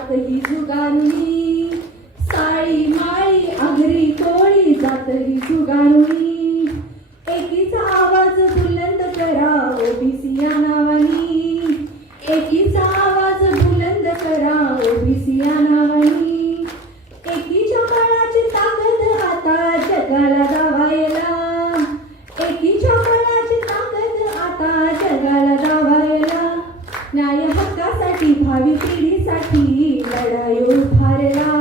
जात ही जुगारुणी साळी माळी आगरी कोळी जात ही जुगारुणी एकीचा आवाज बुलंद करा ओबीसी या नावानी. एकीचा आवाज बुलंद करा ओबीसी या नावानी. एकीच्या बळाची ताकद आता जगाला दावायला एकीच्या बळाची ताकद आता जगाला दावायला न्याय हक्कासाठी भावी पिढीसाठी लढायो उभारला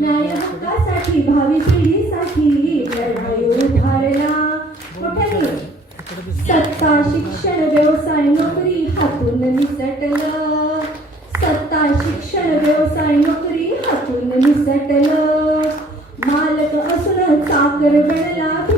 न्याय हक्कासाठी भावी पिढीसाठी लढायो उभारला कुठे सत्ता शिक्षण व्यवसाय नोकरी हातून निसटलं. सत्ता शिक्षण व्यवसाय नोकरी हातून निसटलं. मालक असून चाकर बनला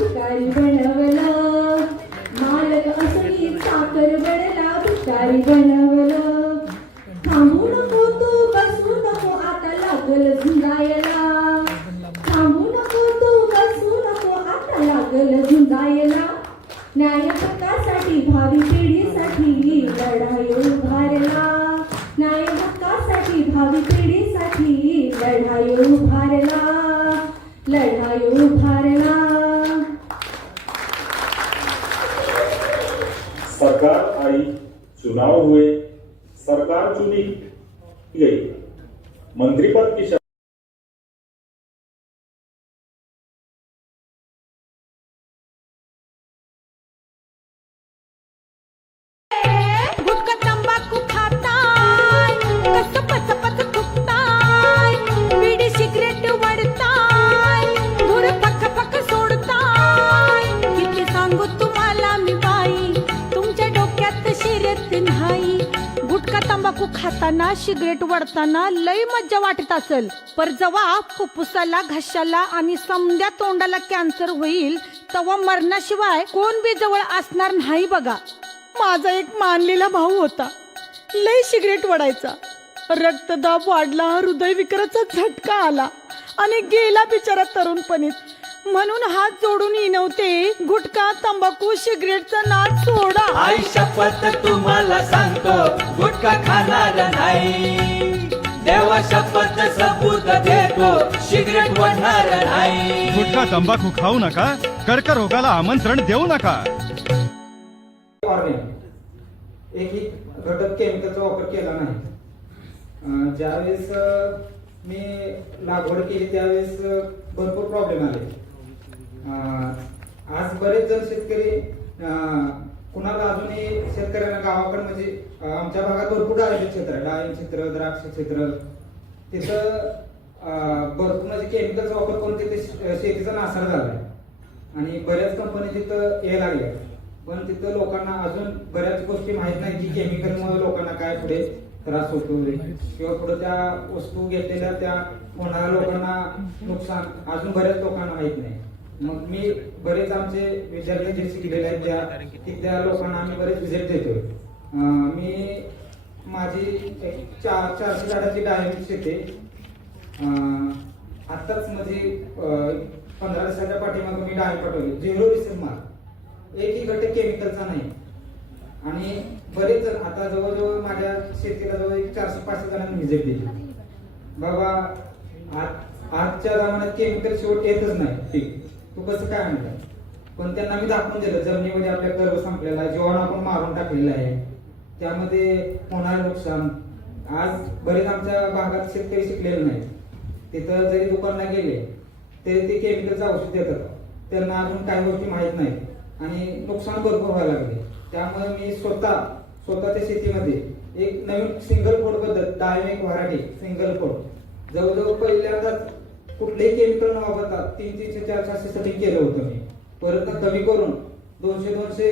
तंबाखू खाताना सिगरेट वडताना लय मज्जा वाटत असेल. पर जेव्हा फुफ्फुसाला घशाला आणि समद्या तोंडाला कॅन्सर होईल तेव्हा मरणाशिवाय कोण बी जवळ असणार नाही बघा. माझा एक मानलेला भाऊ होता. लई सिगरेट वडायचा. रक्तदाब वाढला हृदयविकाराचा झटका आला. आणि गेला बिचारा तरुणपणीत. म्हणून हात जोडून इनवते गुटखा तंबाखू सिगरेटचा नाद सोडा. आई शपथ तुम्हाला सांगतो गुटखा खाणार नाही. देवा शपथ सबूत देतो सिगरेट वडणार नाही. गुटखा तंबाखू खाऊ नका कर्करोगाला आमंत्रण देऊ नका. एकही घटक केमिकलचा वापर केला नाही. ज्यावेळेस मी लागवड केली त्यावेळेस भरपूर प्रॉब्लेम आले. आज बरेच जण शेतकरी कुणाला अजूनही शेतकऱ्यांना गावाकडे म्हणजे आमच्या भागात भरपूर डाळिंब क्षेत्र आहे. डाळी क्षेत्र द्राक्ष क्षेत्र. तिथं भरपूर म्हणजे केमिकलचा वापर करून तिथे शेतीचा नासार आहे आणि बऱ्याच कंपनी तिथं यायला लागल्या पण तिथं लोकांना अजून बऱ्याच गोष्टी माहीत नाही की केमिकलमुळे लोकांना काय पुढे त्रास होतो किंवा पुढे त्या वस्तू घेतलेल्या त्या होणाऱ्या लोकांना नुकसान अजून बऱ्याच लोकांना माहीत नाही. मग मी बरेच आमचे विद्यार्थी जे शिकलेले आहेत त्या तिथल्या लोकांना आम्ही बरेच विजिट देतो मी माझी चार चारशे झाडाची डाळिंब शेती. आत्ताच म्हणजे पंधरा दिवसाच्या पाठीमागं मी डाळी पाठवली. झिरो रिसेंट माल. एकही घटक केमिकलचा नाही. आणि बरेच जण आता जवळजवळ माझ्या शेतीला जवळ एक चारशे पाचशे जणांनी व्हिजिट दिली. बाबा आज आजच्या जमान्यात केमिकल शेवट येतच नाही पीक. तू कसं काय म्हणतात पण त्यांना मी दाखवून दिलं जमिनीमध्ये आपल्या कर्व संपलेला आहे जीवाणू आपण मारून टाकलेला आहे. त्यामध्ये होणारं नुकसान. आज बरेच आमच्या भागात शेतकरी शिकलेले नाही तिथं जरी दुकानला गेले तरी ते केमिकलचं औषध देतात. त्यांना अजून काही गोष्टी माहीत नाही आणि नुकसान भरपूर व्हायला लागले. त्यामुळे मी स्वतः स्वतःच्या शेतीमध्ये एक नवीन सिंगल फोड पद्धत डायनेमिक व्हरायटी सिंगल फोड जवळजवळ पहिल्यांदाच कुठलेही केमिकल न वापरता तीन तीनशे चार चारशे सेटिंग केलं होतं मी. परत कमी करून दोनशे दोनशे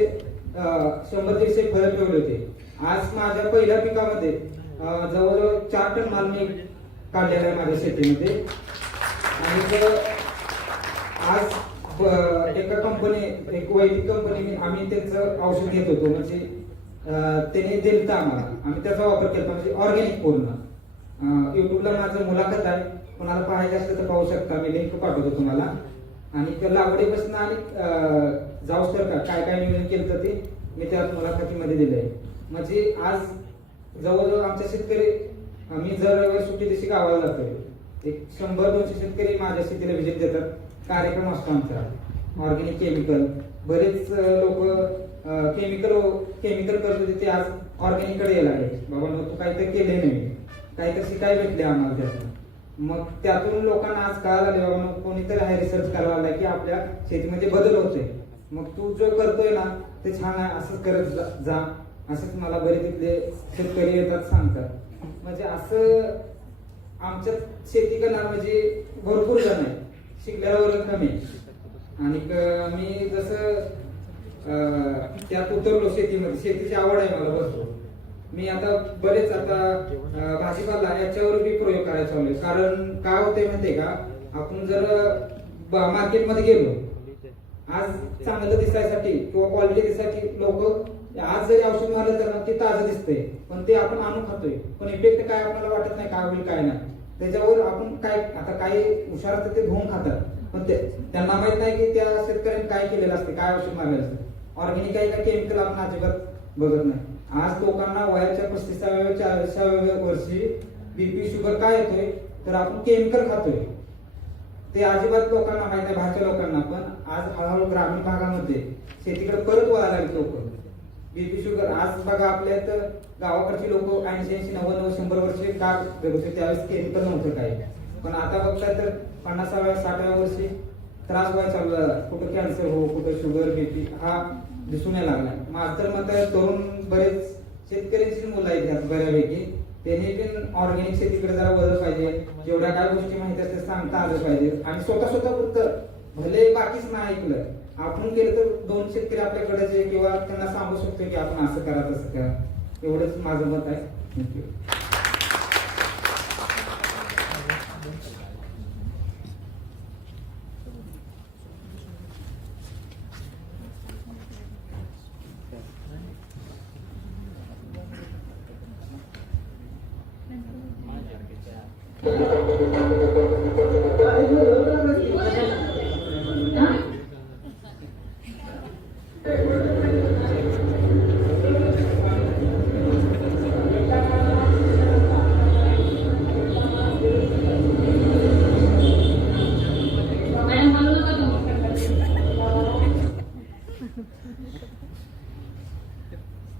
शंभर दीडशे फरक ठेवले होते. आज माझ्या पहिल्या पिकामध्ये जवळजवळ चार टन माल मी काढलेला आहे माझ्या शेतीमध्ये. आणि आज एका कंपनी एक वैदिक कंपनी आम्ही त्यांचं औषध घेत होतो. म्हणजे त्याने दिलं आम्हाला. आम्ही त्याचा वापर केला. म्हणजे ऑर्गॅनिक पूर्ण. युट्यूबला माझं मुलाखत आहे कोणाला पाहायचं असलं तर पाहू शकता. मी लिंक पाठवतो तुम्हाला. आणि त्या लागवडीपासून आणि जाऊ जाऊस तर का? काय काय नियोजन केलं तर ते मी त्या मुलाखतीमध्ये दिलं आहे. म्हणजे आज जवळजवळ आमच्या शेतकरी मी जर रविवारी सुट्टी दिवशी गावाला जातोय एक शंभर दोनशे शेतकरी माझ्या शेतीला व्हिजिट देतात. कार्यक्रम असतो आमचा. ऑर्गॅनिक केमिकल बरेच लोक केमिकल केमिकल करत होते ते आज ऑर्गॅनिककडे यायला लागले बाबा तू काहीतरी केले नाही काही कशी शिकाय भेटले आम्हाला त्यातून. मग त्यातून लोकांना आज कळायला लागले बाबा मग कोणीतरी आहे रिसर्च करायला लागला की आपल्या शेतीमध्ये म्हणजे बदल होतोय. मग तू जो करतोय ना ते छान आहे असंच करत जा- जा. असंच मला बरे तिथले शेतकरी येतात सांगतात. म्हणजे असं आमच्यात शेती करणार म्हणजे भरपूर जण आहे शिकलेला वर्ग कमी. आणि मी जसं त्यात उतरलो शेतीमध्ये. शेतीची आवड आहे मला भरपूर. मी आता बरेच आता भाजीपाला याच्यावर बी प्रयोग करायचा चालू आहे. कारण काय होतंय माहितीये का? आपण जर मार्केटमध्ये गेलो आज चांगलं दिसायसाठी किंवा क्वालिटी दिसायसाठी लोक आज जरी औषध मारलं तर ते ताजं दिसतंय. पण ते आपण आणून खातोय. पण इफेक्ट काय आपल्याला वाटत नाही काय होईल काय नाही. त्याच्यावर आपण काय आता काही हुशार असतात ते धुवून खातात. पण ते त्यांना माहीत नाही की त्या शेतकऱ्यांनी काय केलेलं असते काय औषध मारलेलं असते ऑर्गेनिक आहे का केमिकल आपण अजिबात बघत नाही. आज लोकांना वयाच्या पस्तीसाव्या चाळीसाव्या वर्षी बीपी शुगर काय येतोय तर आपण केमिकल खातोय. ते अजिबात लोकांना माहीत आहे बाहेरच्या लोकांना पण आज हळूहळू ग्रामीण भागामध्ये शेतीकडे परत वळायला लागले लोक. बीपी शुगर आज बघा आपल्या तर गावाकडची लोक ऐंशी ऐंशी नव्वद नव्वद शंभर वर्ष का होते त्यावेळेस केमिकल नव्हतं काही. पण आता बघताय तर पन्नासाव्या साठाव्या वर्षी त्रास व्हायला चालू झाला कुठं कॅन्सर हो कुठं शुगर बीपी हा दिसून यायला लागला. माझं तर मत आहे तरुण बरेच शेतकऱ्यांची मुलं आहेत बऱ्यापैकी. त्यांनी पण ऑर्गॅनिक शेतीकडे जरा वळलं पाहिजे. जेवढ्या काय गोष्टी माहिती असतात सांगता आलं पाहिजे. आणि स्वतः स्वतः पुरतं भले बाकीच नाही ऐकलं आपण केलं तर दोन शेतकरी आपल्याकडे जे किंवा त्यांना सांगू शकतो की आपण असं करा तसं करा. एवढंच माझं मत आहे. थँक्यू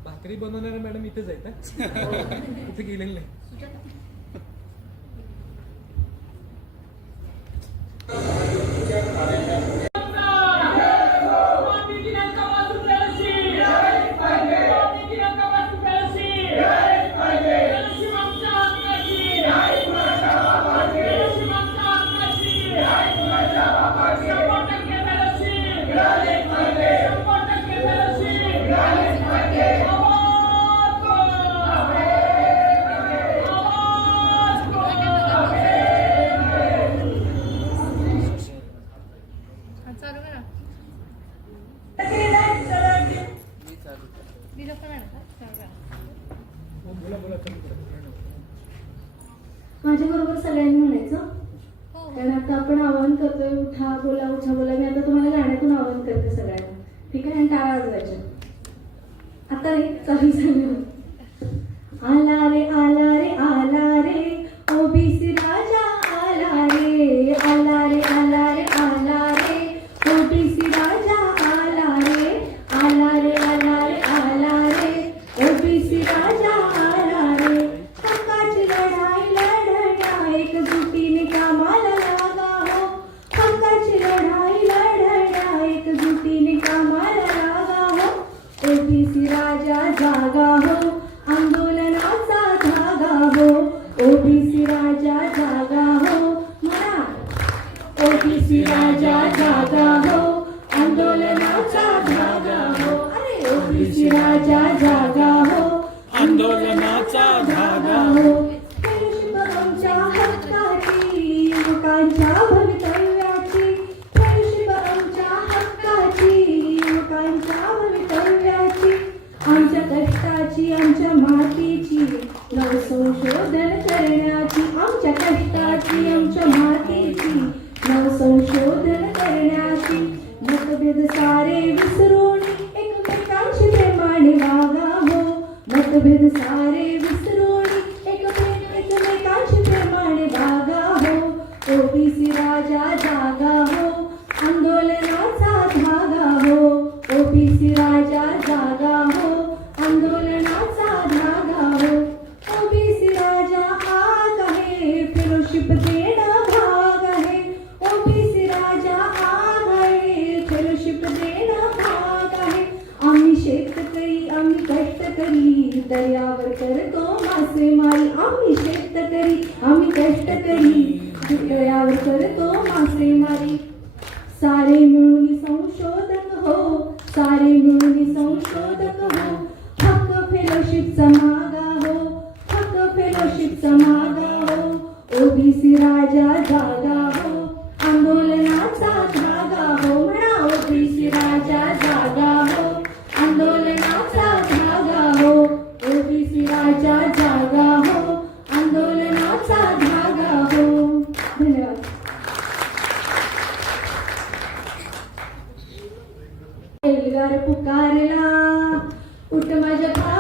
भाकरी बनवणाऱ्या मॅडम इथेच आहेत हा? इथे गेलेले नाही हो, चालू करा. माझ्या बरोबर सगळ्यांनी म्हणायचं. कारण आता आपण आवाहन करतोय उठा बोला उठा बोला. मी आता तुम्हाला गाण्यातून आवाहन करते सगळ्यांना. ठीक आहे? आणि टाळा वाजवायच्या आता एक चालू झालं आला रे आला धागा हो आंदोलनाचा धागा हो ओबीसी राजा जागा हो म्हणा ओबीसी राजा जागा हो आंदोलनाचा धागा हो अरे ओबीसी राजा जागा हो आंदोलनाचा धागा हो शिवरामच्या हक्काची लोकांच्या भविता Bildnis दर्यावर करतो मासेमारी आम्ही शेतकरी आम्ही कष्टकरी दर्यावर करतो मासेमारी सारे मिळून संशोधक हो सारे मिळून संशोधक हो. हक्क फेलोशिप समागा हो हक्क फेलोशिप समागा हो. ओबीसी राजा जा पुकारला. उठ माझ्या